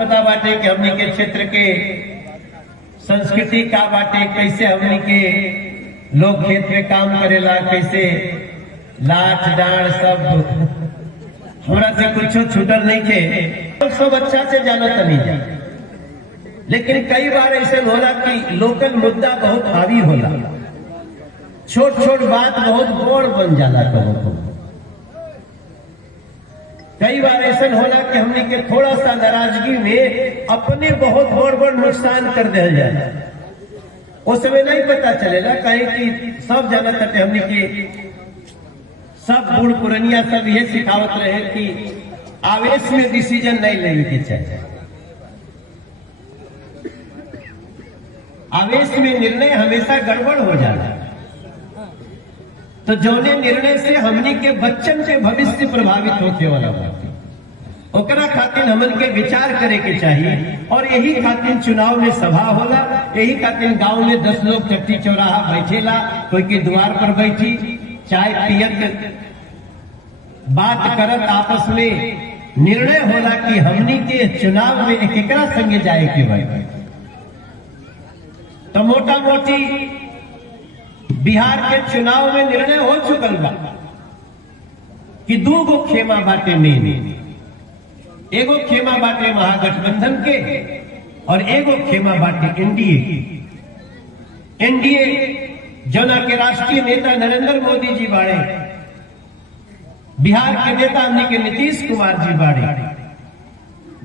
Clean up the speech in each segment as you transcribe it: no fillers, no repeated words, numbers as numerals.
पता बाटे कि हमनी के क्षेत्र के संस्कृति का बाटे, कैसे हमनी के लोग खेत में काम करेला, कैसे लाठ डांड सब हमरा से कुछ छूटल नहीं के, सब अच्छा से जानत नहीं जा। लेकिन कई बार ऐसा होला कि लोकल मुद्दा बहुत हावी होला, छोट छोट बात बहुत बड़ बन जाला। कई बार ऐसा होला कि हमने के थोड़ा सा नाराजगी में अपने बहुत बड़ नुकसान कर दिया जाए। उस समय नहीं पता चलेला, कहीं कि सब जानत है हमने के सब बूढ़ पुरनिया सब ये सिखावत रहे कि आवेश में डिसीजन नहीं लेने के चाहिए, आवेश में निर्णय हमेशा गड़बड़ हो जाता है। तो जौने निर्णय से हमनी के बच्चन के भविष्य प्रभावित होते वाला बात, ओकरा खातिर हमन के विचार करे के चाहिए। और यही खातिर चुनाव में सभा होला, यही खातिर गांव में 10 लोग चट्टी चौराहा बैठेला, कोई के द्वार पर बैठी चाय पियत बात करत आपस में निर्णय होला कि हमनी के चुनाव में केकरा संगे जाए के भाई। तो मोटा मोटी बिहार के चुनाव में निर्णय हो चुकल बा कि 2 गो खेमा बाटे में, एगो खेमा बाटे महागठबंधन के और एगो खेमा बाटे एनडीए। एनडीए जना के राष्ट्रीय नेता नरेंद्र मोदी जी बाड़े, बिहार के नेता हमने के नीतीश कुमार जी बाड़े।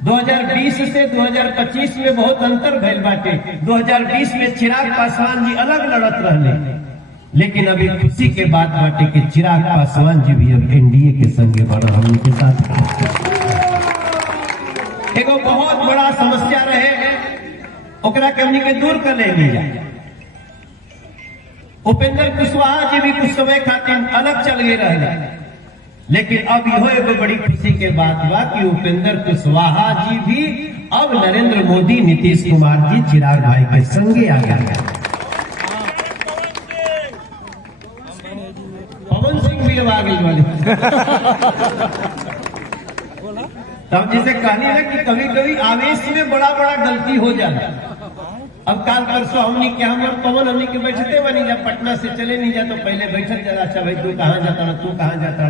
2020 से 2025 में बहुत अंतर भइल बाटे। 2020 में चिराग पासवान जी अलग लड़त रहले, लेकिन अभी खुशी के बात बाटे कि चिराग पासवान जी भी अब एनडीए के संगे बढ़ हमने के साथ। एगो बहुत बड़ा समस्या रहे, ओकरा के हमने के दूर कर ले जाए। उपेंद्र कुशवाहा जी भी कुछ समय खातिर अलग चल गए रहे, लेकिन अब यह एगो बड़ी खुशी के बात बा कि उपेंद्र कुशवाहा जी भी अब नरेंद्र मोदी, नीतीश कुमार जी, चिराग भाई के संगे आ गया। पवन सिंह भी अब आ गई वाले। तब जैसे कहनी है कि कभी कभी आवेश में बड़ा गलती हो जाता। अब काल परसों हमने क्या हम पवन हमने के बैठते बनी, जब पटना से चले नहीं जा तो पहले बैठक जरा, अच्छा भाई तू कहाँ जाता, तू कहाँ जाता,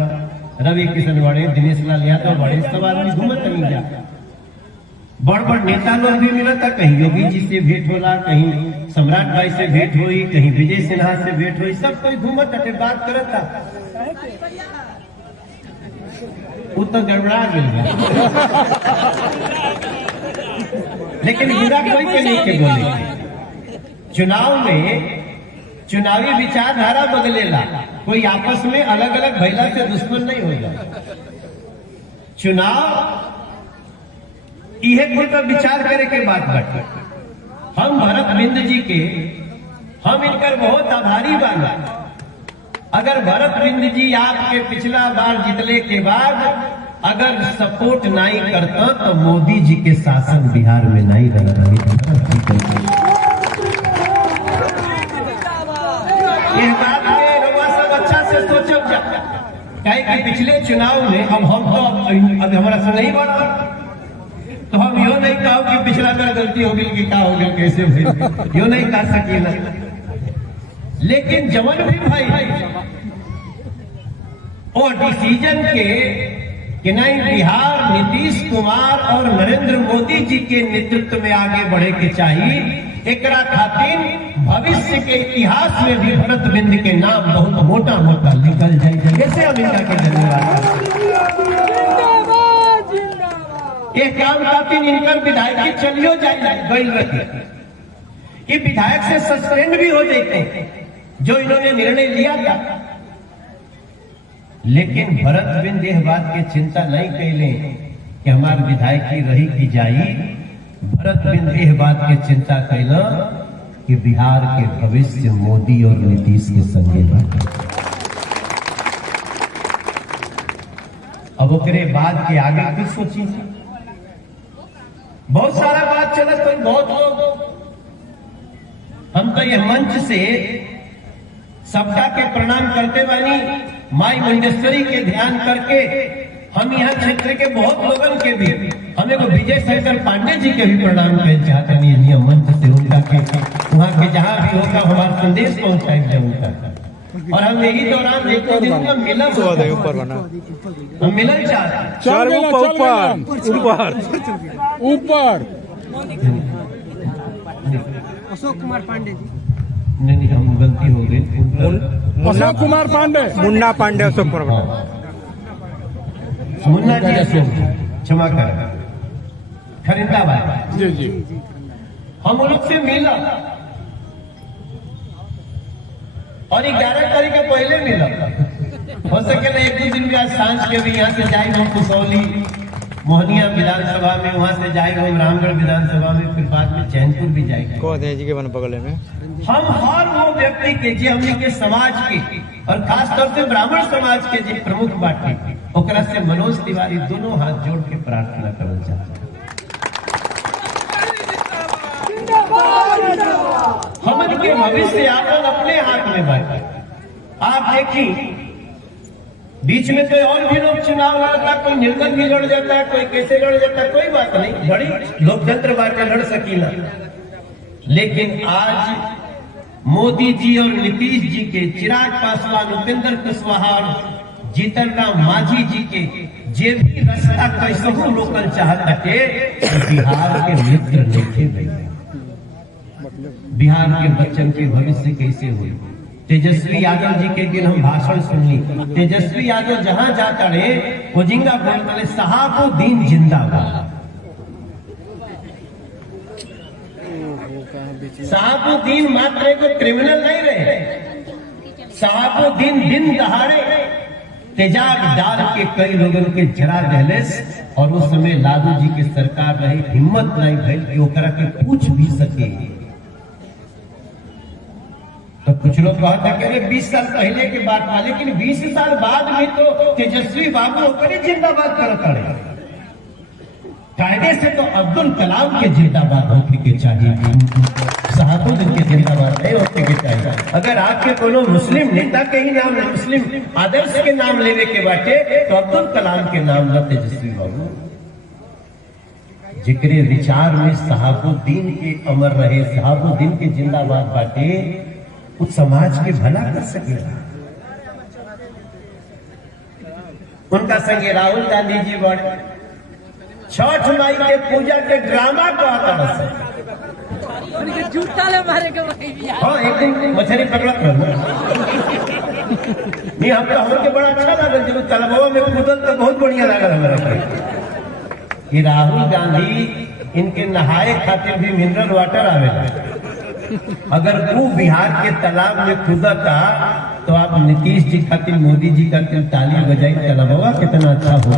रवि किशन बड़े, दिनेश लाल यादव बड़े, सब आदमी घूमत नहीं जा। बड़ नेता लोग भी मिला था, कहीं योगी जी से भेंट होला, कहीं सम्राट भाई से भेंट हुई, कहीं विजय सिन्हा से भेंट हुई, सब कोई घूमत था, बात करत था। वो तो गड़बड़ा गया, लेकिन बुरा कोई के नहीं के बोले। चुनाव में चुनावी विचारधारा बदलेला, कोई आपस में अलग अलग भैला से दुश्मन नहीं हो जाए। चुनाव यह कुल पर विचार करे के बात बाटे। हम भरत बिंद जी के, हम इनकर बहुत आभारी बाना। अगर भरत बिंद जी आपके पिछला बार जितने के बाद अगर सपोर्ट नहीं करता तो मोदी जी के शासन बिहार में नहीं रह रही। इस बात में रउआ सब अच्छा से सोचब जा, कहे कि पिछले चुनाव में अब हम तो अब हमारा से नहीं बढ़ा, तो हम यो नहीं कहो कि पिछला बार गलती हो गई कि क्या हो गया, कैसे भाई यो नहीं कर सकेला। लेकिन जवन भी भाई और डिसीजन के कि नहीं बिहार नीतीश कुमार और नरेंद्र मोदी जी के नेतृत्व में आगे बढ़े के चाहिए, एकरा खातिर भविष्य के इतिहास में भी भरत बिंद के नाम बहुत मोटा मोटा निकल जाए। कैसे हम इनका के धन्यवाद। एक काम खातिर इनकर विधायक चलियो जाए गई रहती, ये विधायक से सस्पेंड भी हो जाते जो इन्होंने निर्णय लिया था। लेकिन भरत बिंद यह बात की चिंता नहीं कैले कि हमारे विधायक की रही की जाई। भरत बिंद यह बात की चिंता कैला कि बिहार के भविष्य मोदी और नीतीश के संगे बाटे। अब ओकरे बाद के आगे कुछ सोची, बहुत सारा बात चलत, तो बहुत लोग हम तो यह मंच से सबका के प्रणाम करते बानी, माई मुंडेश्वरी के ध्यान करके हम यहाँ क्षेत्र के बहुत लोगन के भी हमें को विजय शंकर पांडे जी के भी प्रणाम कर चाहते हैं मंच से उनका के वहाँ के जहाँ भी होगा हमारा संदेश पहुँचाएंगे उनका। और हम यही दौरान एक दिन का मिलन ऊपर बना हम मिलन चाहते ऊपर अशोक कुमार पांडे जी। नहीं हम गलती हो गई। अशोक कुमार पांडे, मुन्ना पांडे, अशोक कुमार, मुन्ना जी अशोक, क्षमा कर, खरीदाबाद जी जी। हम उन लोग से मिला और 11 तारीख के पहले मिला। हो सके ना एक दो दिन के सांझ के भी यहाँ से जाए हम कुसौली मोहनिया विधानसभा में, वहां से जाएगा हम रामगढ़ विधानसभा में, फिर बाद में चैनपुर भी जाएगा। को जी के बन बगल में हम हर वो व्यक्ति के जे हमने के समाज के और खास तौर से ब्राह्मण समाज के जे प्रमुख बाटे ओकरा से मनोज तिवारी दोनों हाथ जोड़ के प्रार्थना करना चाहते हम के भविष्य आपन अपने हाथ में बाटे। आप देखिए बीच में कोई और भी लोग चुनाव लड़ता, कोई निर्दल भी लड़ जाता है, कोई कैसे लड़ जाता है, कोई बात नहीं, बड़ी लोकतंत्र बातें लड़ सकीला। लेकिन आज मोदी जी और नीतीश जी के, चिराग पासवान, उपेंद्र कुशवाहा और जीतन राम मांझी जी के जे भी रास्ता कैसहू लोकल चाहत हटे बिहार के मित्र देखे गए। बिहार के बच्चन के भविष्य कैसे हुए। तेजस्वी यादव जी के दिन हम भाषण सुनली। तेजस्वी यादव जहां जाता रहे वो जिंगा बोलते साहबुद्दीन जिंदाबाद। साहबुद्दीन मात्र को क्रिमिनल नहीं रहे, साहबुद्दीन दिन दहाड़े तेजाब डाल के कई लोगों के जरा दहलेस। और उस समय लालू जी की सरकार रही, हिम्मत नहीं भइल कि ओकरा के पूछ भी सके। तो कुछ लोग कहता कि 20 साल पहले की बात था, लेकिन 20 साल बाद भी तो तेजस्वी बाबू होकर जिंदाबाद करता रहे। कायदे से तो अब्दुल कलाम के जिंदाबाद होने के चाहिए, साहबुद्दीन के जिंदाबाद नहीं होने के चाहिए। अगर आपके कोनो मुस्लिम नेता के ही नाम, मुस्लिम आदर्श के नाम लेने के बाटे तो अब्दुल कलाम के नाम न तेजस्वी बाबू। जिक्र विचार में साहबुद्दीन के अमर रहे, साहबुद्दीन के जिंदाबाद बाटे, उस समाज के भला कर सकेगा। उनका संगे राहुल गांधी जी बड़े छठ माई के पूजा के ड्रामा कहता हाँ एक दिन मछली पकड़त नहीं हमके बड़ा अच्छा लागल जब तलबवा में कूदल तो बहुत बढ़िया लागल हमारा कि राहुल गांधी इनके नहाए खातिर भी मिनरल वाटर आवेला। अगर वो बिहार के तालाब में कूदा था तो आप नीतीश जी खातिर, मोदी जी खातिर ताली बजाई, तालाबवा कितना अच्छा हो।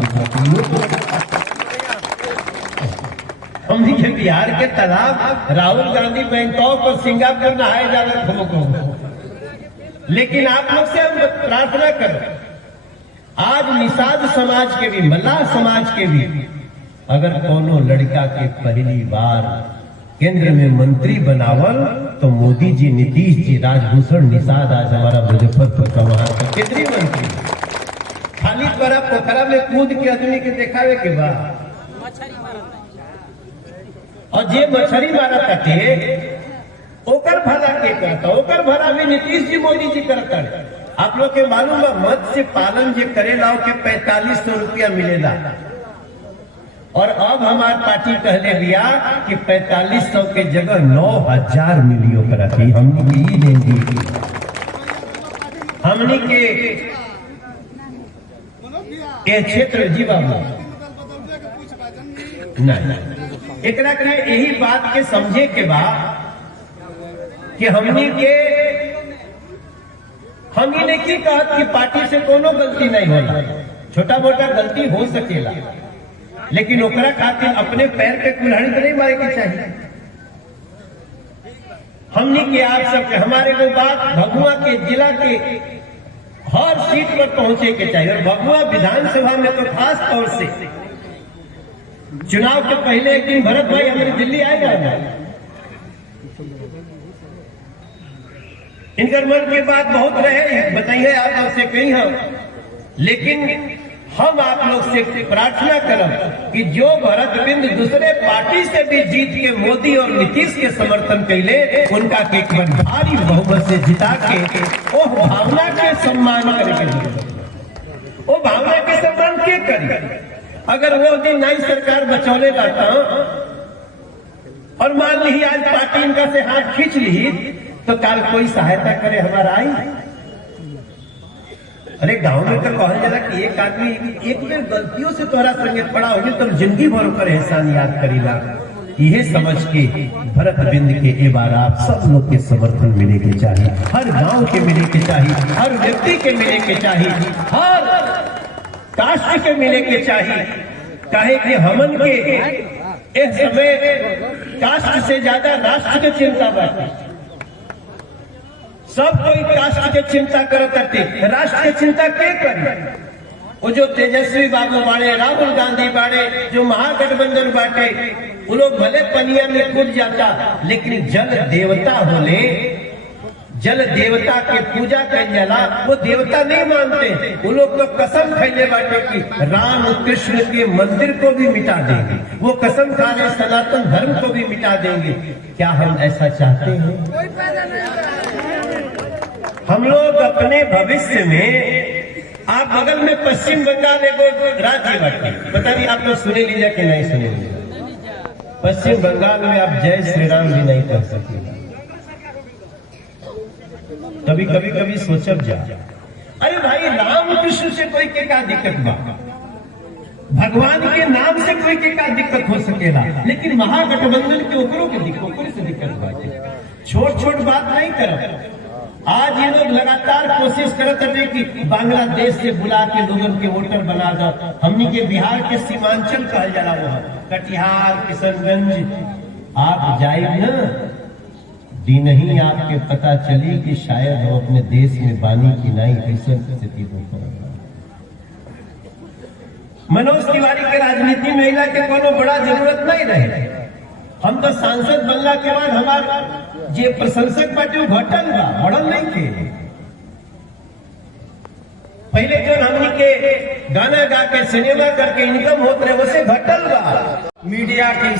हमने के बिहार के तालाब राहुल गांधी बैंकॉक और सिंगापुर नहाए जा रहे थे। लेकिन आप लोग से हम प्रार्थना करो, आज निषाद समाज के भी, मल्लाह समाज के भी अगर कोनो लड़का के पहली बार केंद्र में मंत्री बनावल तो मोदी जी, नीतीश जी, राजभूषण निषाद आज हमारा मुजफ्फरपुर का वहां का केंद्रीय मंत्री। खाली बड़ा पोखरा में कूद के आदमी के दिखावे के बाद और जे मछली मारा करते ओकर भला के करता, ओकर भला भी नीतीश जी, मोदी जी करता है। आप लोग के मालूम है मत्स्य पालन जे करेला के 4500 रुपया मिलेला। और अब हमारी पार्टी कहले दिया कि 4500 के जगह 9000 मिलियो कराती। हमने यही देंगे, हमने के क्षेत्र जी बाबू नहीं एकरा के यही बात के समझे के बाद कि हमने की कहत कि पार्टी से कोनो गलती नहीं होला, छोटा मोटा गलती हो सकेला, लेकिन ओकरा खातिर अपने पैर पे कुल्हाड़ी तो नहीं मारे के चाहिए। हमने के आप सबके हमारे को बात भगुआ के जिला के हर सीट पर पहुंचे के चाहिए। और भगुआ विधानसभा में तो खास तौर से चुनाव के पहले एक दिन भरत भाई हमारे दिल्ली आएगा, इनकर मन की बात बहुत रहे, बताइए आप आपसे कहीं हम, लेकिन हम आप लोग से प्रार्थना करब कि जो भरत बिंद दूसरे पार्टी से भी जीत के मोदी और नीतीश के समर्थन कैले उनका के एक बार भारी बहुमत से जिता के वो भावना के सम्मान करके वो भावना के सम्मान के करी। अगर वो दिन नई सरकार बचौले लाता और मान ली आज पार्टी इनका से हाथ खींच ली तो कल कोई सहायता करे हमारा आई। अरे गांव में तो कहल जाला कि एक आदमी एक बेर गलतियों से तोहरा संगे पड़ा होगी तो जिंदगी भर ओकर एहसान याद करीला। यह समझ के भरत बिंद के ए बार आप सब लोग के समर्थन मिले के चाहिए, हर गांव के मिले के चाहिए, हर व्यक्ति के मिले के चाहिए, हर कास्ट के मिले के चाहिए। काहे कि हमन के इस समय कास्ट से ज्यादा राष्ट्र के चिंता बाटे। सब कोई कास्ट के चिंता करते, राष्ट्र के चिंता के करे? वो जो तेजस्वी बाबू बाड़े, राहुल गांधी बाड़े, जो महागठबंधन बाटे, वो लोग भले पनिया में कूद जाता, लेकिन जल देवता होले, जल देवता के पूजा कर जाला, वो देवता नहीं मानते। वो लोग तो कसम खैले बाटे कि राम कृष्ण के मंदिर को भी मिटा देंगे, वो कसम खा रहे सनातन धर्म को भी मिटा देंगे। क्या हम ऐसा चाहते हैं? हम लोग अपने भविष्य में, आप बगल में पश्चिम बंगाल एक राज्य बाटे, पता नहीं आप लोग सुने लीजिए कि नहीं सुने लीजिए। पश्चिम बंगाल में आप जय श्री राम भी नहीं कर सकते। कभी कभी कभी सोचब जा, अरे भाई राम कृष्ण से कोई के क्या दिक्कत बा? भगवान के नाम से कोई के क्या दिक्कत हो सकेला? लेकिन महागठबंधन के ओकरों के ओकरे से दिक्कत बाटे। छोट छोट बात नहीं करब। आज ये लोग लगातार कोशिश करते थे कि बांग्लादेश से बुला के लोगों के वोटर बना दो। हमनी के बिहार के सीमांचल कहल जाला, वो कटिहार, किशनगंज, आप जाए न दिन ही आपके पता चली कि शायद हम अपने देश में बानी की नहीं ऐसा स्थिति हो। मनोज तिवारी के राजनीति में अला के कोनो बड़ा जरूरत नहीं रहे। हम तो सांसद बनला के बाद हमारा जे प्रशंसक बाटे वो घटल बा, बढ़ल नहीं थे। पहले जो हमनी के गाना गा के सिनेमा करके इनकम होत रहे, वैसे घटल बा। मीडिया के